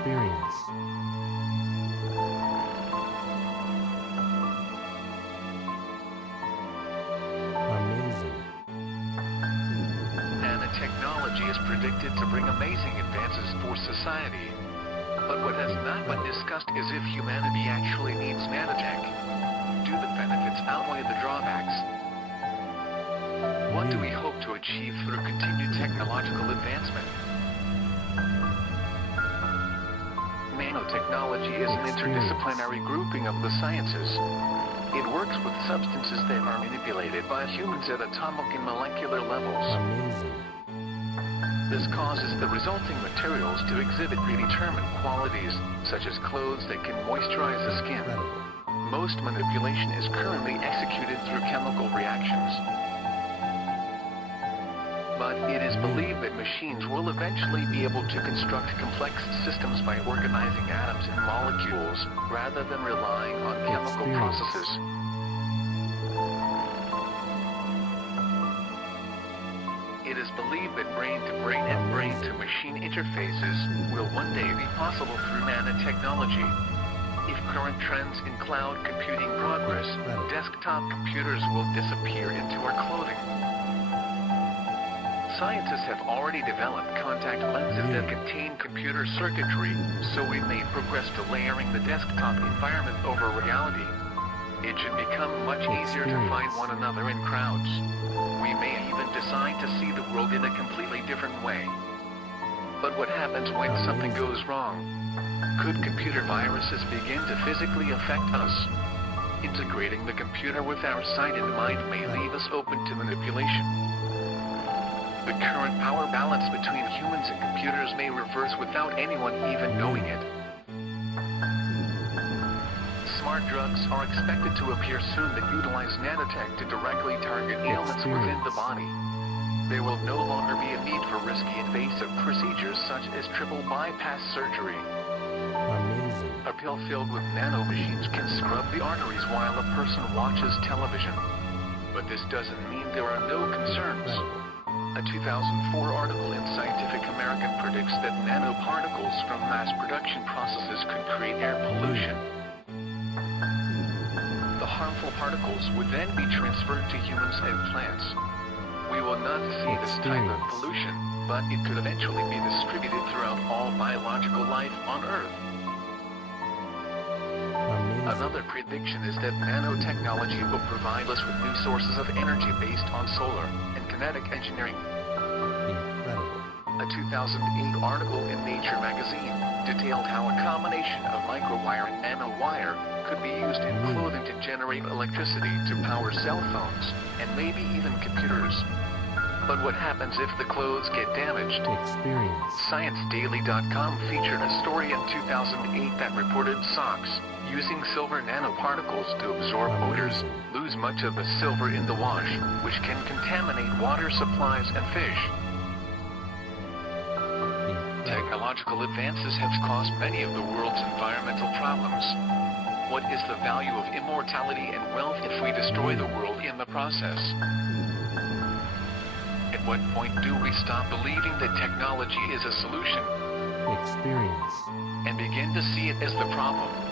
Experience. Amazing. Nanotechnology is predicted to bring amazing advances for society. But what has not been discussed is if humanity actually needs nanotech. Do the benefits outweigh the drawbacks? What do we hope to achieve through continued technological advancement? Nanotechnology is an interdisciplinary grouping of the sciences. It works with substances that are manipulated by humans at atomic and molecular levels. Amazing. This causes the resulting materials to exhibit predetermined qualities, such as clothes that can moisturize the skin. Most manipulation is currently executed through chemical reactions. But it is believed that machines will eventually be able to construct complex systems by organizing atoms and molecules, rather than relying on chemical processes. It is believed that brain-to-brain and brain-to-machine interfaces will one day be possible through nanotechnology. If current trends in cloud computing progress, desktop computers will disappear into our clothing. Scientists have already developed contact lenses that contain computer circuitry, so we may progress to layering the desktop environment over reality. It should become much easier to find one another in crowds. We may even decide to see the world in a completely different way. But what happens when something goes wrong? Could computer viruses begin to physically affect us? Integrating the computer with our sight and mind may leave us open to manipulation. The current power balance between humans and computers may reverse without anyone even knowing it. Smart drugs are expected to appear soon that utilize nanotech to directly target ailments within the body. There will no longer be a need for risky invasive procedures such as triple bypass surgery. Amazing. A pill filled with nano machines can scrub the arteries while a person watches television. But this doesn't mean there are no concerns. A 2004 article in Scientific American predicts that nanoparticles from mass production processes could create air pollution. The harmful particles would then be transferred to humans and plants. We will not see this type of pollution, but it could eventually be distributed throughout all biological life on Earth. Another prediction is that nanotechnology will provide us with new sources of energy based on solar and kinetic engineering. Incredible. A 2008 article in Nature magazine detailed how a combination of microwire and nanowire could be used in clothing to generate electricity to power cell phones, and maybe even computers. But what happens if the clothes get damaged? ScienceDaily.com featured a story in 2008 that reported socks using silver nanoparticles to absorb odors lose much of the silver in the wash, which can contaminate water supplies and fish. Technological advances have caused many of the world's environmental problems. What is the value of immortality and wealth if we destroy the world in the process? At what point do we stop believing that technology is a solution and begin to see it as the problem?